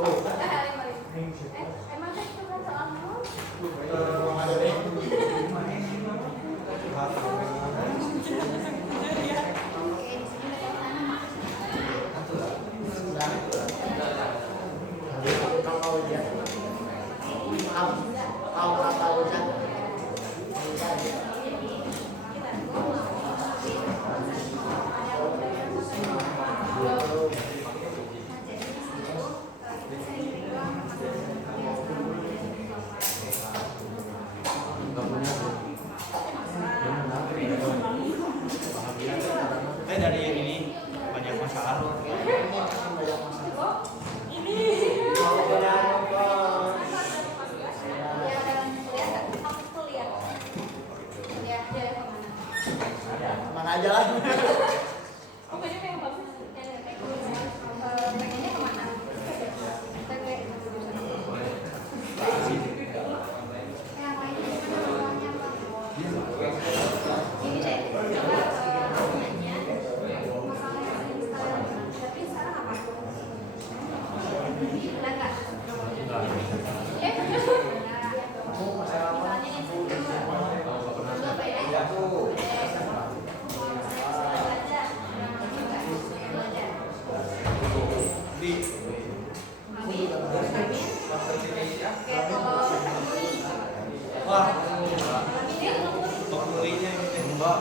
Emang itu kan soalnya dari yang ini banyak masalah. Mana aja lah. pokoknya yang bagus pengennya kemana? Yang lain gimana Pak? Gini deh, coba nanya masalah yang install. Tapi sekarang apa? Udah nggak? Misalnya nih, dulu apa ya? Wah, pokoknya ini mbak.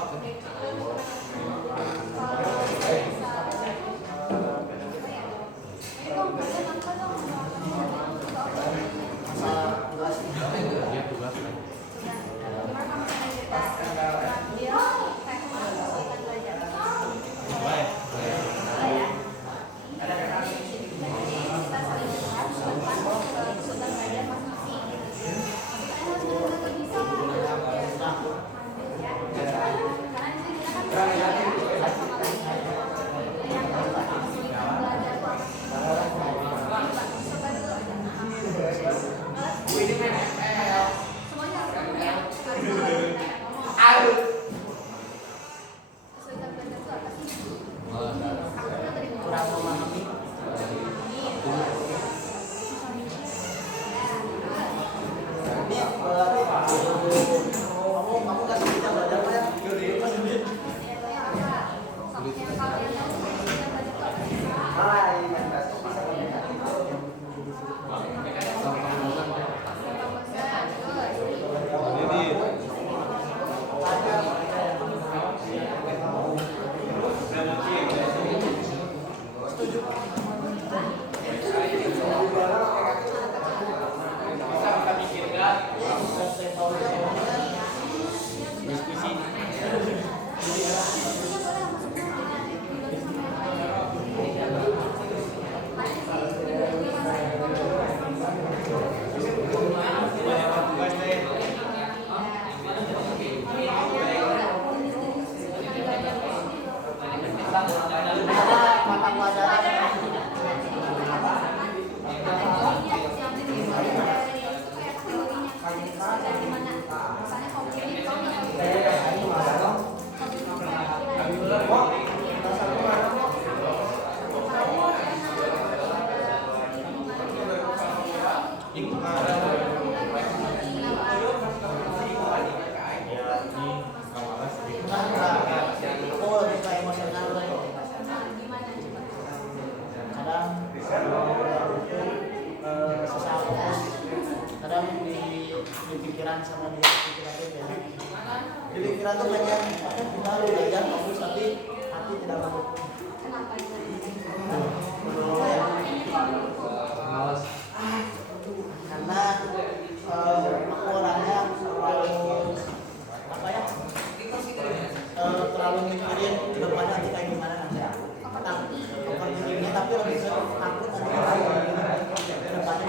Di pikiran tuh banyak kita belajar bagus tapi hati tidak mau. Kenapa? Males. Karena aku orangnya terlalu apa ya? Terlalu mikirin ke depannya nanti kayak gimana nanti. Overthinkingnya tapi lebih ke takut nanti ke depannya.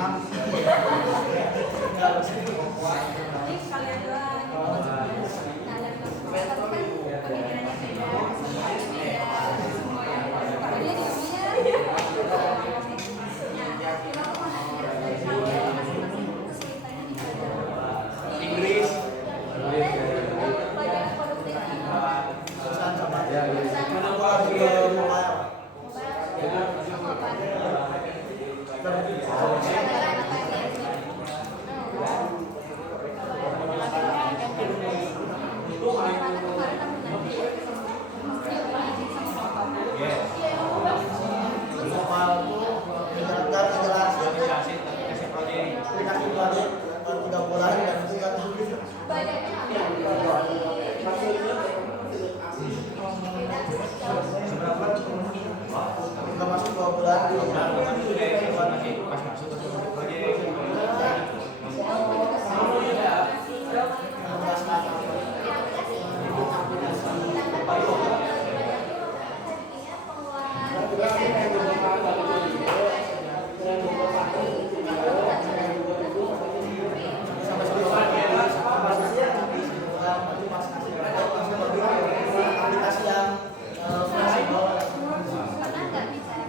Ini kalian doang. Nah, dari masuk tapi kan pemikirannya beda, kesukaannya beda, semuanya. Kalau dia di dunia, nah, kita tuh nanya dari kalian masing-masing kesulitannya di mana. Inggris. Pelajaran produktif. Jurusan apa? Jurusan Kenapa juga mobile? Mobile tuh menjelaskan menjelaskan Kasih proyek. aplikasi proyek 3 bulan dan 3 tahun. Kita masuk 2 bulan. Pas masuk ke proyek. Aplikasi yang fleksibel. Karena nggak bicara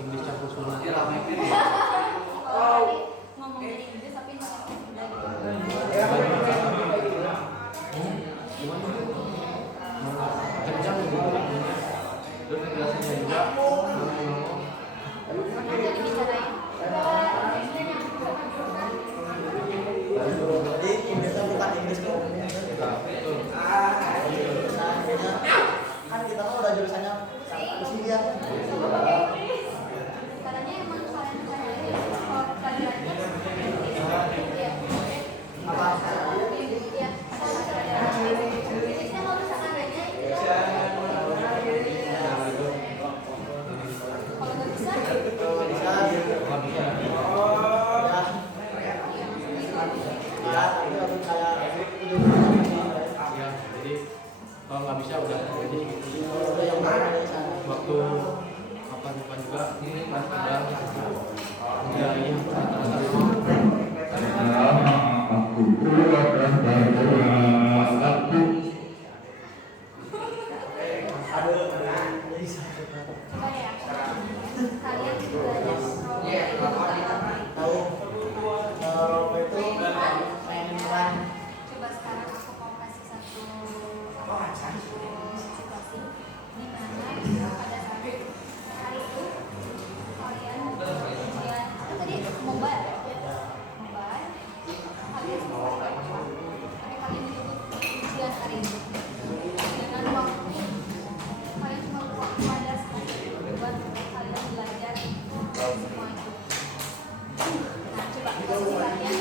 Inggris campur Sunda. ngomong dari Inggris tapi nggak gitu. Kencang gitu. Terus penjelasannya juga. Pernah nggak dibicarain? Jadi Inggrisnya bukan Inggris tuh. Kan kita kan udah jurusannya di sini ya. Katanya emang kalian kalau pelajarannya ya, Apa? ya, sama pelajaran fisiknya kalau misalkan adanya itu kalau nggak bisa Bisa. Ya. Ya, tapi aku kayak Ya, jadi kalau nggak bisa udah jadi udah yang mana di sana. waktu kapan juga ini pas udah ya ini coba ya kalian belajar Tahu role itu main peran. coba sekarang aku mau kasih satu situasi di mana pada saat hari itu kalian ujian apa tadi mobile kalian semua tapi kalian dituntut ujian hari itu dengan waktu kalian cuma waktu ada sedikit buat kalian belajar semua itu. Nah coba posisi kalian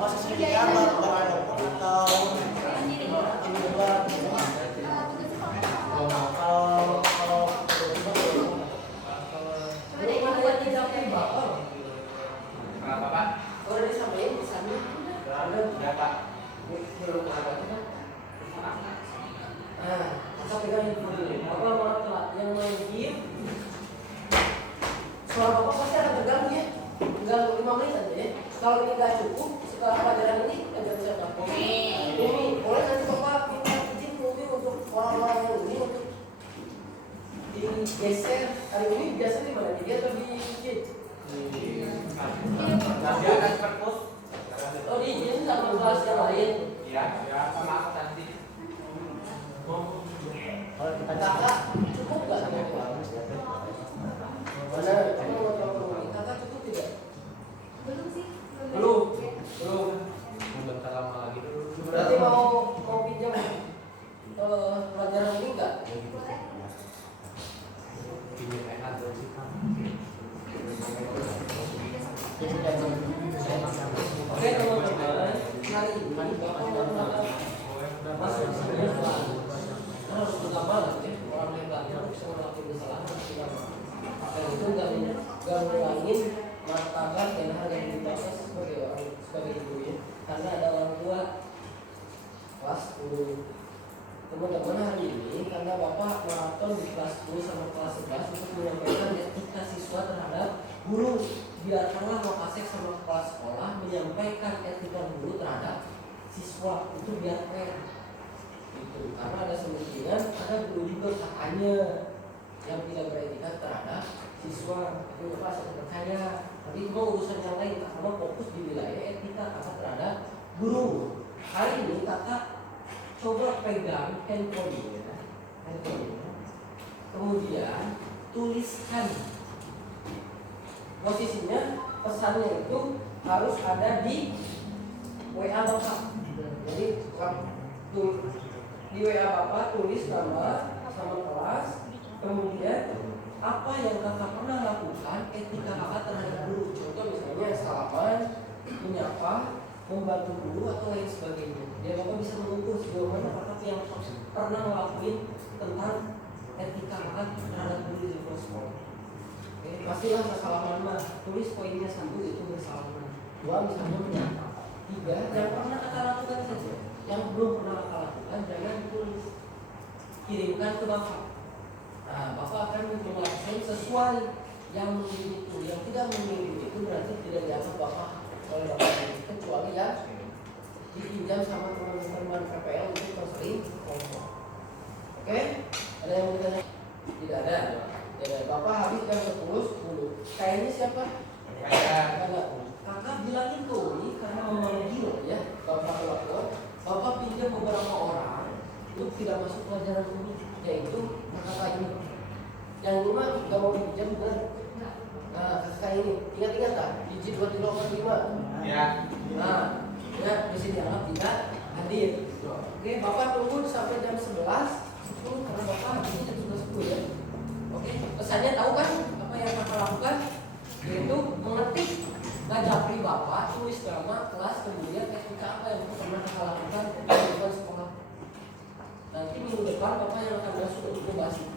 Posisi dia berkelompok atau sendiri. individual. Kalau Coba deh ibu buat dijawab. apa? Suara bapak pasti akan terganggu ya. Mengganggu 5 menit aja ya. Kalau ini nggak cukup, setelah pelajaran ini ajar siapa? Ini boleh nanti bapak minta izin ke Umi untuk orang-orang yang ini untuk digeser. Hari ini biasanya di mana? Dia atau di izin? Oh di izin sama kelas yang lain. kalau kita Kakak cukup nggak sama dia? Mana? Kamu mau tahu ke Umi? Kakak cukup tidak? Belum sih. Belum. Bentar lama lagi. Berarti mau pinjam pelajaran ini enggak? Pinjam enak dulu sih. Oke teman-teman, hari ini Bapak mau melakukan Teman-teman, hari ini karena Bapak maraton di kelas 10 sama kelas 11 untuk menyampaikan etika siswa terhadap guru. Biarkanlah Mapasek sama kepala sekolah menyampaikan etika guru terhadap siswa, itu biar fair. Gitu. Karena ada kemungkinan ada guru juga kakaknya yang tidak beretika terhadap siswa. Itu Bapak saya percaya. Tapi itu urusan yang lain, karena fokus di wilayah etika kakak terhadap guru. Hari ini kakak coba pegang handphone-nya, kemudian tuliskan posisinya, pesannya itu harus ada di WA Bapak. Jadi waktu di WA Bapak tulis nama sama kelas, kemudian apa yang kakak pernah lakukan etika kakak terhadap guru. Contoh misalnya salaman, menyapa, membantu guru atau lain sebagainya. Dia Bapak bisa mengukur sejauh mana kakak yang pernah ngelakuin tentang etika kakak terhadap guru di lingkungan sekolah. Oke, pastilah salaman mah tulis poinnya. 1 itu bersalaman, 2 misalnya menyapa, 3 yang pernah kakak lakukan saja, yang belum pernah kakak lakukan jangan ditulis, kirimkan ke Bapak. Nah, Bapak akan melakukan sesuai yang mengirim itu. Yang tidak mengirim itu berarti tidak dianggap Bapak oleh Bapak, kecuali ya dipinjam sama teman-teman PPL untuk konseling kelompok. Oke? Ada yang mau ditanya? Tidak ada. Ya, Bapak habis jam 10. Kayaknya siapa? Ada. Kakak bilangin ke Uli karena memenuhi loh ya. Bapak lapor. Bapak pinjam beberapa orang untuk tidak masuk pelajaran Uli, yaitu kakak ini. Yang rumah nggak mau dipinjam benar. Nah, kakak ini ingat-ingat tak? Digit 2345. Ya. Nah, ya di sini anak tidak hadir. Oke, Bapak tunggu sampai jam 11 karena Bapak habisnya jam 11 ya. Oke, pesannya tahu kan apa yang Bapak lakukan? Yaitu mengetik ngajapri Bapak, tulis nama, kelas, kemudian etika apa yang pernah Kakak lakukan di lingkungan sekolah. Nanti minggu depan Bapak yang akan masuk untuk membahas itu.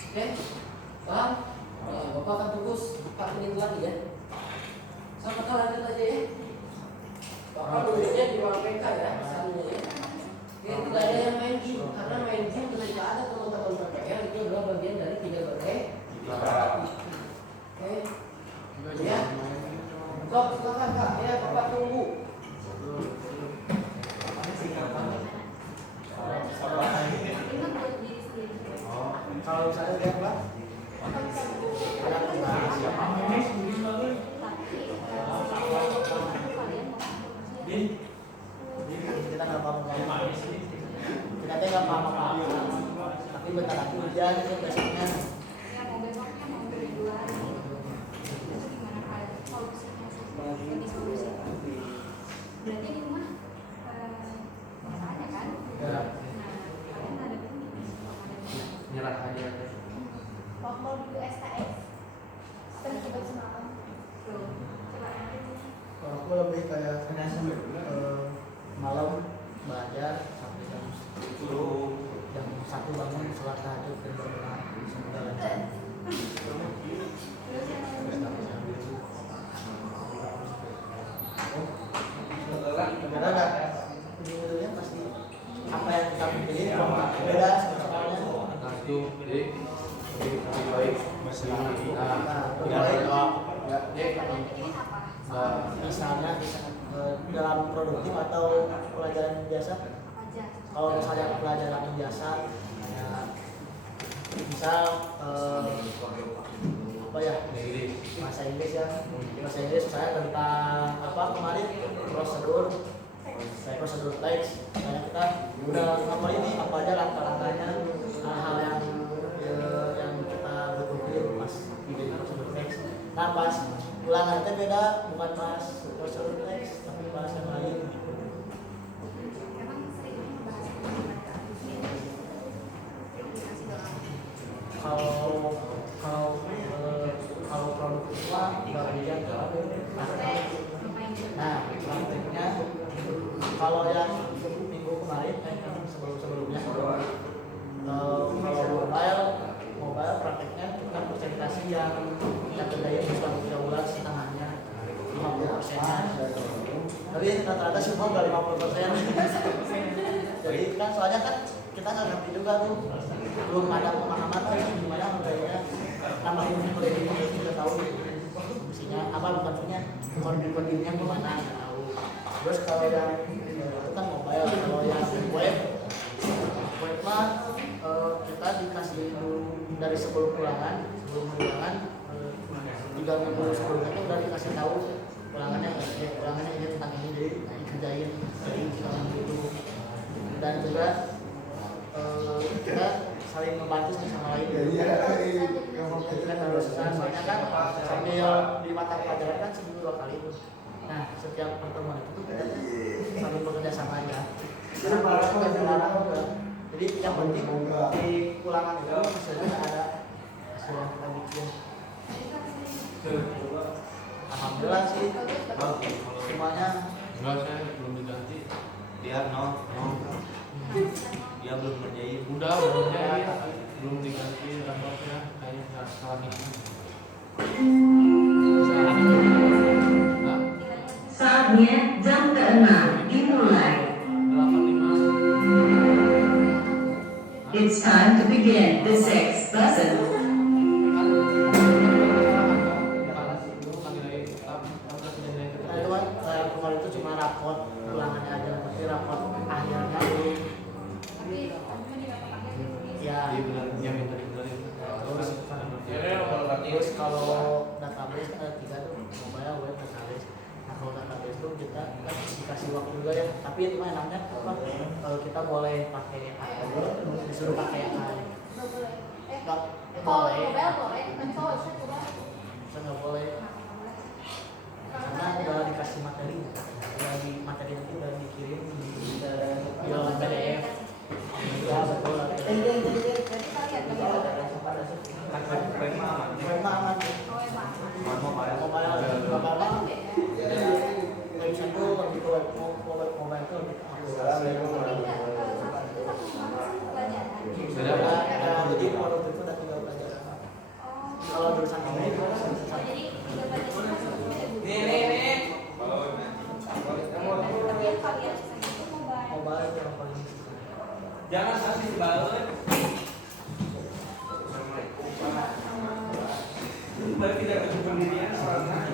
Oke, paham? Nah, Bapak akan tunggu 4 menit lagi ya. Sampai lanjut aja ya. Bapak duduknya di ruang PK ya, misalnya ya. Oke, tidak ada yang main game, karena main game ketika ada teman-teman PPL itu adalah bagian dari tidak beretika. Oke, ya. Sok, silakan Kak, ya Bapak tunggu. Ingat buat diri sendiri. Kalau saya lihat Pak, ada pembahas kita nggak paham, kita teh nggak paham apa-apa, tapi bentar lagi hujan itu besoknya. Ya mau besoknya mau berdua. Itu gimana Kak? Solusinya sih? Jadi solusi. Berarti di rumah masalahnya kan? Ya. Nah, kalian ada Nyerah aja. mau dulu SKS kan coba semalam tuh coba Kalau aku lebih kayak malam belajar sampai jam 1 bangun sholat tahajud dan berdoa semoga lancar. terus yang Karena ada ujung-ujungnya pasti apa yang kita pilih beda soalnya. Satu, jadi lebih baik masih. Nah, kalian pilih apa misalnya dalam produktif atau pelajaran biasa. aja Kalau misalnya pelajaran biasa, ya, misal apa ya, bahasa Inggris ya, bahasa Inggris saya tentang apa kemarin prosedur teks. Karena kita udah apa ini apa aja langkah-langkahnya, hal-hal yang kita butuhin pas bikin prosedur teks. Nah pas ulangan itu beda, bukan pas prosedur teks tapi bahasa yang lain. emang sering membahas gimana aplikasi doang Kalau produk itu bagian praktek. Nah prakteknya kalau yang minggu kemarin sebelumnya kalau mobile prakteknya kita presentasi yang kerjain selama 3 bulan setengahnya 50%-nya. Tapi rata-rata semua udah 50%. kan soalnya kan kita nggak ngerti juga tuh, belum ada pemahaman gimana kayaknya nambahin kredit itu udah tahu fungsinya apa, bukan fungsinya kreditnya gimana nggak tahu. Terus kalau yang itu kan mobile, kalau yang web mah kita dikasih dari sebelum ulangan 3 minggu sebelumnya tuh udah dikasih tahu ulangannya ini tentang ini, jadi dikerjain dari gitu. Dan juga kita saling membantu satu sama lain. Jadi kan harus soalnya kan sambil di mata pelajaran kan seminggu 2 kali tuh. Nah setiap pertemuan itu tuh kita saling bekerja sama aja. Karena para pelajaran juga. Jadi yang penting di ulangan itu hasilnya ada hasil yang kita bikin. Alhamdulillah sih semuanya. Enggak, saya belum diganti. Dia dia belum ngerjain. Udah ngerjain, belum diganti rapotnya, kayaknya nggak salah ini. Saatnya jam ke-6 dimulai. 85. It's time to begin the 6th lesson. Nah itu kan kemarin itu cuma rapot ulangannya aja, tapi rapot akhirnya belum. Ya terus kalau database ada 3 tuh, mobile, web, database. Nah kalau database tuh kita kan dikasih waktu juga ya, tapi itu mah enaknya apa, kita boleh pakai disuruh pakai nggak boleh, saya nggak boleh karena udah dikasih materi, udah di materi itu udah dikirim di dalam PDF. Ya betul. Kalau jurusan ini mobile yang paling Jangan kasih balik. Tapi tidak ada pendirian orang ya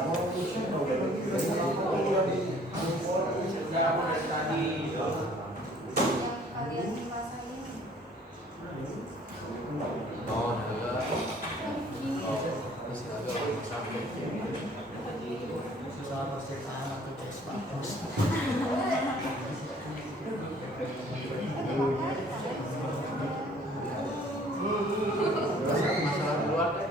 aku dari tadi. Oh, ada. Masih ada orang sakit. susah pasti sama ke tes bagus. Masalah luar deh.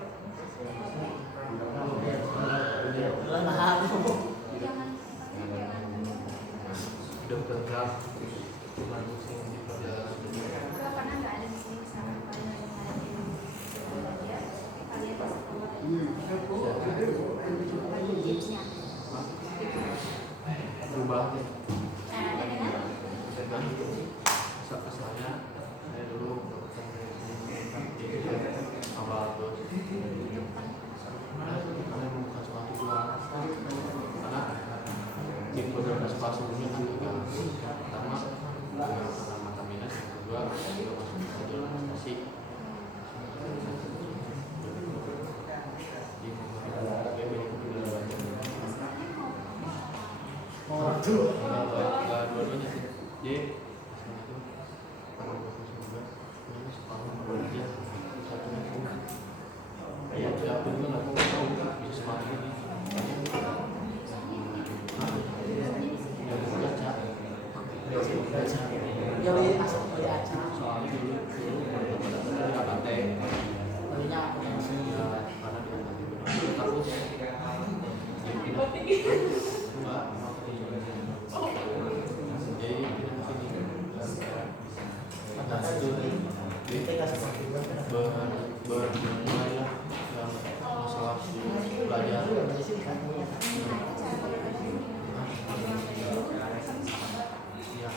Udah kerja, cuman musim di perjalanan. Berubah nih. Asalnya saya dulu awal terus karena membuka suatu ruang karena di beberapa sekolah sebelumnya kan juga pertama karena mata minus, yang kedua juga masuk ke jalur prestasi di dua-duanya sih. Jadi itu kalau fokus juga ini sekolah bekerja satunya pun ya aku juga nggak tahu bisa sekolah ini Ya beli asal beli acara. soalnya dulu nggak pakai Belinya aku yang sini. ya karena dia takut enggak jadi kita kesini Kata itu kita seperti itu. bermulai lah yang masalah belajar Dari sini kan punya. ya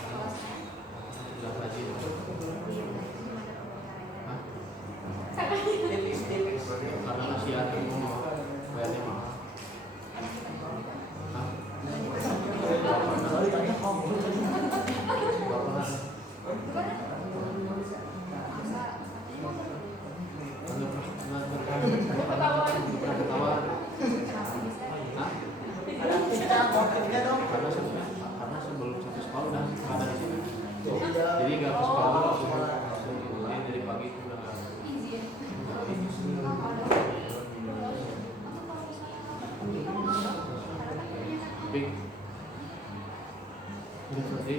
sudah rajin Tipis-tipis. karena masih ada yang mau bayarnya mahal. Kalau ditanya kamu Bapak pagi nggak ke sekolah langsung ini dari pagi udah nggak izin. tapi jadi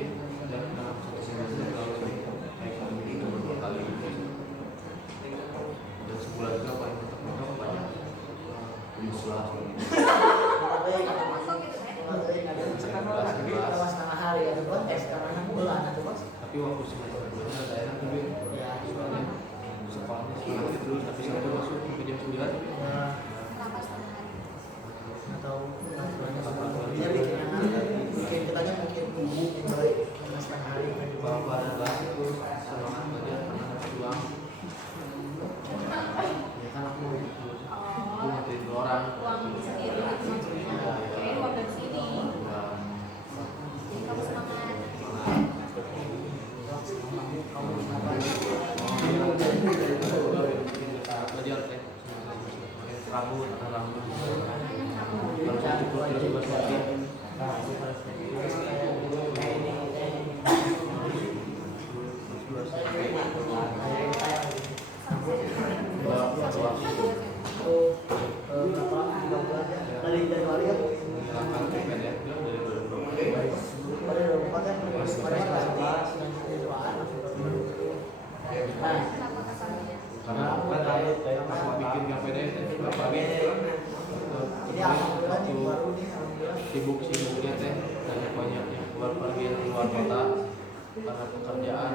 dalam satu semester kalau sering kayak kali ini beberapa kali dan sebulan itu paling mentok banyak 15 setengah hari ya tuh bos, setengah bulan atau bos. tapi waktu semester kedua ada enak tuh ya soalnya sekolahnya semangat terus tapi sampai masuk ke jam 9 Atau dia bikin kita aja mungkin baik setengah hari bahwa pada kelas itu semangat belajar karena ada peluang ya kan aku ngajarin dua orang Uang sendiri gitu maksudnya. Kayak uang dari sini. Jadi kamu semangat. belajar teh rambut harus cukup terus bersemangat dari Januari ya menghilangkan PPDF dari 2020 pada 24 ya Kenapa kesannya? karena aku bikin KPDF berapa kali ini alhamdulillah nih baru nih alhamdulillah sibuknya teh banyak yang keluar pergi keluar kota karena pekerjaan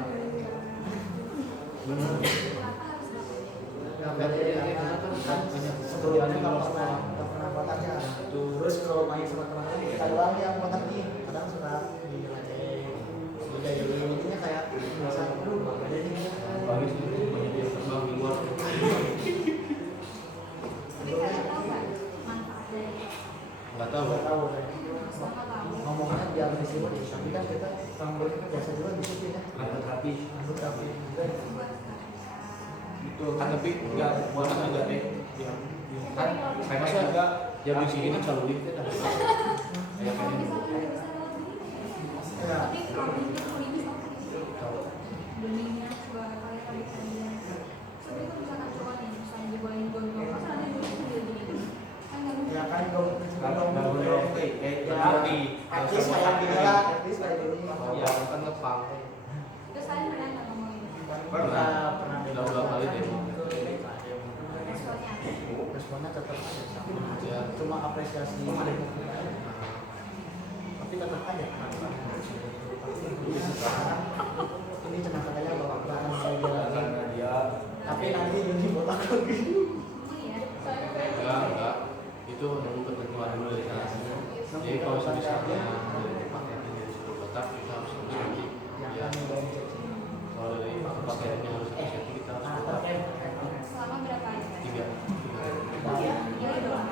benar banyak pekerjaan di luar sekolah pernah kontaknya terus kalau main sama teman-teman kita doang yang kontak nih kadang suka jadi intinya kayak merasa aduh ada nih pagi sih banyak yang terbang di luar Tapi kalian tahu nggak manfaat dari nggak tahu nggak tahu sama tahu? ngomongnya di administrasi deh tapi kan kita rambut kita biasa juga disiplin ya rambut rapi rambut rapi juga itu kan tapi nggak buat aja deh yang kan kayak masa enggak jam di sini kan selalu lift kan kayak Kalau kayak bisa kan bisa lewat begini. ya Tapi kalau ini sama benihnya juga kalian kali kalian. Sebenarnya kalau misalkan cuma nih misalnya dibolehin gondrong, masa ada yang gini kan nggak mungkin. ya kan kalau nggak boleh kayak rapi at least kayak gini lah at least kayak gini ya kan ngepang Terus kalian pernah nggak ngomongin pernah udah dua kali deh responnya? responnya tetap ada sama ya cuma apresiasi tapi tetap aja ini cenah katanya bapak akan saya jalan tapi nanti ini buat aku lagi Iya. Soalnya enggak itu nunggu ketentuan dulu dari sana jadi kalau misalnya pakaiannya dari suku kotak kita harus nanti ya kalau dari pakaiannya harus hati kita harus buat selama berapa hari? 3 Ya udah.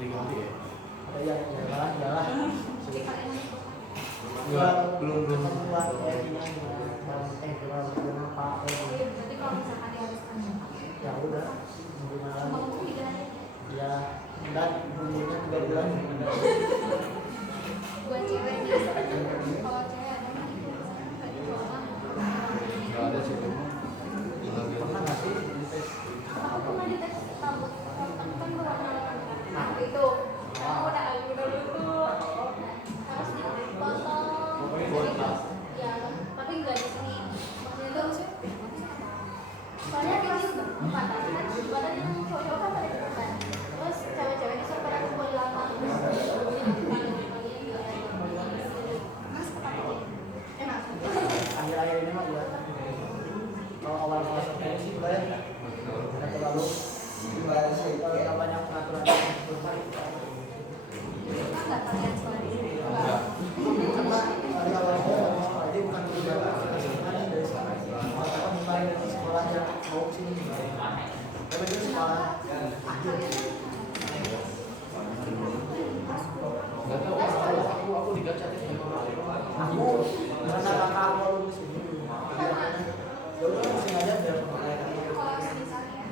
tiga hari ya jalan Jadi kalian harus enggak belum ketemuan kenapa berarti kalau misalkan diharuskan ya udah gimana cuma ngomong 3 hari ya dan nunggunya 3 bulan buat cewek nih kalau cewek ada mah itu misalkan nggak cowok mah enggak ada sih pernah nggak sih aku pernah dites rambut aku kan berwarna nah itu aku udah dulu tuh harus dipotong ya tapi nggak di sini maksudnya tuh soalnya kayak gitu badan yang cowok-cowok kan pada ikutan terus cewek-cewek itu pada kumpul lama mas kepala enak akhir-akhir ini mah gua kalau awal masuk sih gua ya nggak terlalu nggak banyak peraturan nggak kalian sekolah di sini enggak karena dari awalnya sekolah dia bukan dari dari sekarang kalau mulai dari sekolah yang mau sini tapi itu sekolah akhir enggak tahu aku digaca deh aku karena kakak aku lulus ini ya udah sengaja biar kalau misalnya